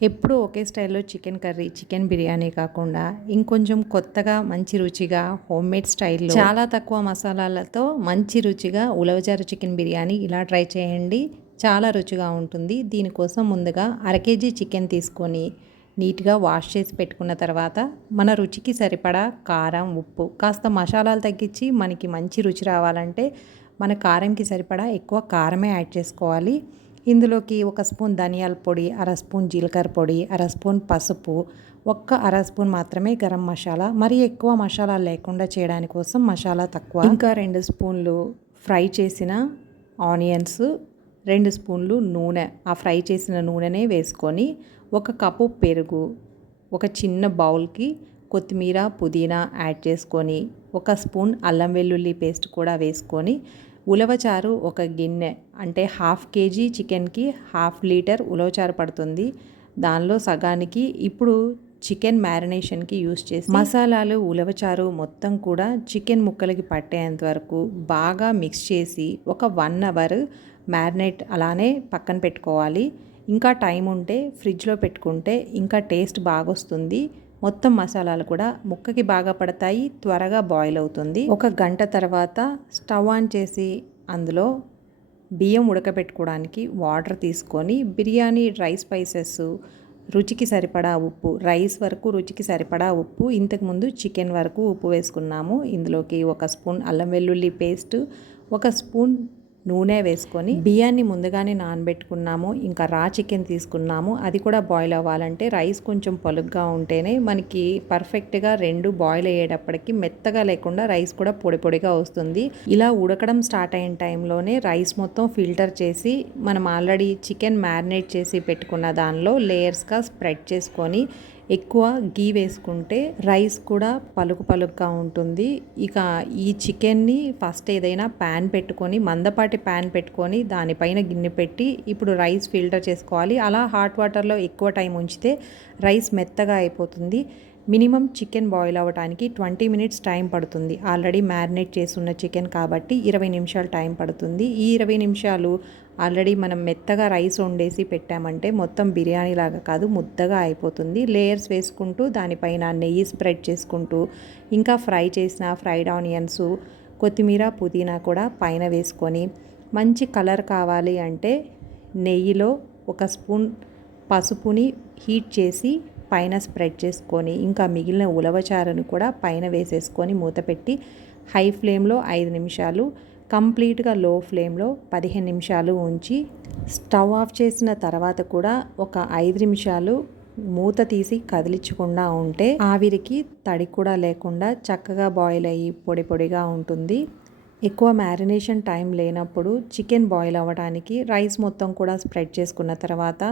ఎప్పుడూ ఒకే స్టైల్‌లో chicken curry, chicken biryani కాకుండా ఇంకొంచెం కొత్తగా మంచి రుచిగా హోమ్‌మేడ్ స్టైల్‌లో చాలా తక్కువ మసాలాలతో మంచి రుచిగా ఉలవచారు చికెన్ బిర్యానీ ఇలా ట్రై చేయండి. చాలా రుచిగా ఉంటుంది. దీనికోసం ముందుగా అర కేజీ చికెన్ తీసుకొని నీట్‌గా వాష్ చేసి పెట్టుకున్న తర్వాత మన రుచికి సరిపడా కారం, ఉప్పు కాస్త మసాలాలు తగ్గించి మనకి మంచి రుచి రావాలంటే మన కారంకి సరిపడా ఎక్కువ కారమే యాడ్ చేసుకోవాలి. ఇందులోకి ఒక స్పూన్ ధనియాల పొడి, అర స్పూన్ జీలకర్ర పొడి, అర స్పూన్ పసుపు, అర స్పూన్ మాత్రమే గరం మసాలా. మరీ ఎక్కువ మసాలా లేకుండా చేయడానికి కోసం మసాలా తక్కువ. ఇంకా 2 స్పూన్లు ఫ్రై చేసిన ఆనియన్స్, 2 స్పూన్లు నూనె, ఆ ఫ్రై చేసిన నూనెనే వేసుకొని, ఒక కప్పు పెరుగు, ఒక చిన్న బౌల్కి కొత్తిమీర, పుదీనా యాడ్ చేసుకొని, ఒక స్పూన్ అల్లం వెల్లుల్లి పేస్ట్ కూడా వేసుకొని, ఉలవచారు ఒక గిన్నె అంటే హాఫ్ కేజీ చికెన్కి హాఫ్ లీటర్ ఉలవచారు పడుతుంది. దానిలో సగానికి ఇప్పుడు చికెన్ మ్యారినేషన్కి యూస్ చేసి మసాలాలు ఉలవచారు మొత్తం కూడా చికెన్ ముక్కలకి పట్టేంత వరకు బాగా మిక్స్ చేసి ఒక 1 అవర్ మ్యారినేట్ అలానే పక్కన పెట్టుకోవాలి. ఇంకా టైం ఉంటే ఫ్రిడ్జ్లో పెట్టుకుంటే ఇంకా టేస్ట్ బాగా వస్తుంది. మొత్తం మసాలాలు కూడా ముక్కకి బాగా పడతాయి, త్వరగా బాయిల్ అవుతుంది. ఒక గంట తర్వాత స్టవ్ ఆన్ చేసి అందులో బియ్యం ఉడకబెట్టుకోవడానికి వాటర్ తీసుకొని బిర్యానీ డ్రై స్పైసెస్, రుచికి సరిపడా ఉప్పు, రైస్ వరకు రుచికి సరిపడా ఉప్పు, ఇంతకుముందు చికెన్ వరకు ఉప్పు వేసుకున్నాము. ఇందులోకి ఒక స్పూన్ అల్లం వెల్లుల్లి పేస్ట్, ఒక స్పూన్ నూనె వేసుకొని బియ్యాన్ని ముందుగానే నానబెట్టుకున్నాము. ఇంకా రా చికెన్ తీసుకున్నాము. అది కూడా బాయిల్ అవ్వాలంటే రైస్ కొంచెం పలుగ్గా ఉంటేనే మనకి పర్ఫెక్ట్గా 2 బాయిల్ అయ్యేటప్పటికి మెత్తగా లేకుండా రైస్ కూడా పొడి పొడిగా వస్తుంది. ఇలా ఉడకడం స్టార్ట్ అయిన టైంలోనే రైస్ మొత్తం ఫిల్టర్ చేసి మనం ఆల్రెడీ చికెన్ మ్యారినేట్ చేసి పెట్టుకున్న దానిలో లేయర్స్గా స్ప్రెడ్ చేసుకొని ఎక్కువ గీ వేసుకుంటే రైస్ కూడా పలుకుగా ఉంటుంది. ఇక ఈ చికెన్ని ఫస్ట్ ఏదైనా ప్యాన్ పెట్టుకొని మందపాటి ప్యాన్ పెట్టుకొని దానిపైన గిన్నె పెట్టి ఇప్పుడు రైస్ ఫిల్టర్ చేసుకోవాలి. అలా హాట్ వాటర్లో ఎక్కువ టైం ఉంచితే రైస్ మెత్తగా అయిపోతుంది. మినిమం చికెన్ బాయిల్ అవ్వడానికి 20 మినిట్స్ టైం పడుతుంది. ఆల్రెడీ మ్యారినేట్ చేసున్న చికెన్ కాబట్టి 20 నిమిషాలు టైం పడుతుంది. ఈ 20 నిమిషాలు ఆల్రెడీ మనం మెత్తగా రైస్ వండేసి పెట్టామంటే మొత్తం బిర్యానీ లాగా కాదు, ముద్దగా అయిపోతుంది. లేయర్స్ వేసుకుంటూ దానిపైన నెయ్యి స్ప్రెడ్ చేసుకుంటూ ఇంకా ఫ్రై చేసిన ఫ్రైడ్ ఆనియన్స్, కొత్తిమీర, పుదీనా కూడా పైన వేసుకొని మంచి కలర్ కావాలి అంటే నెయ్యిలో ఒక స్పూన్ పసుపుని హీట్ చేసి పైన స్ప్రెడ్ చేసుకొని ఇంకా మిగిలిన ఉలవచారుని కూడా పైన వేసేసుకొని మూత పెట్టి హై ఫ్లేమ్లో 5 నిమిషాలు, కంప్లీట్గా లో ఫ్లేమ్లో 15 నిమిషాలు ఉంచి స్టవ్ ఆఫ్ చేసిన తర్వాత కూడా ఒక 5 నిమిషాలు మూత తీసి కదిలించకుండా ఉంటే ఆవిరికి తడి కూడా లేకుండా చక్కగా బాయిల్ అయ్యి పొడి పొడిగా ఉంటుంది. ఎక్కువ మ్యారినేషన్ టైం లేనప్పుడు చికెన్ బాయిల్ అవ్వడానికి రైస్ మొత్తం కూడా స్ప్రెడ్ చేసుకున్న తర్వాత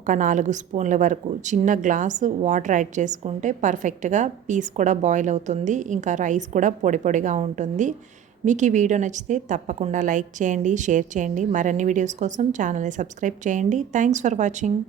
ఒక 4 స్పూన్ల వరకు చిన్న గ్లాసు వాటర్ యాడ్ చేసుకుంటే పర్ఫెక్ట్గా పీస్ కూడా బాయిల్ అవుతుంది. ఇంకా రైస్ కూడా పొడి పొడిగా ఉంటుంది. మీకు ఈ వీడియో నచ్చితే తప్పకుండా లైక్ చేయండి, షేర్ చేయండి. మరిన్ని వీడియోస్ కోసం ఛానల్ని సబ్స్క్రైబ్ చేయండి. Thanks for watching.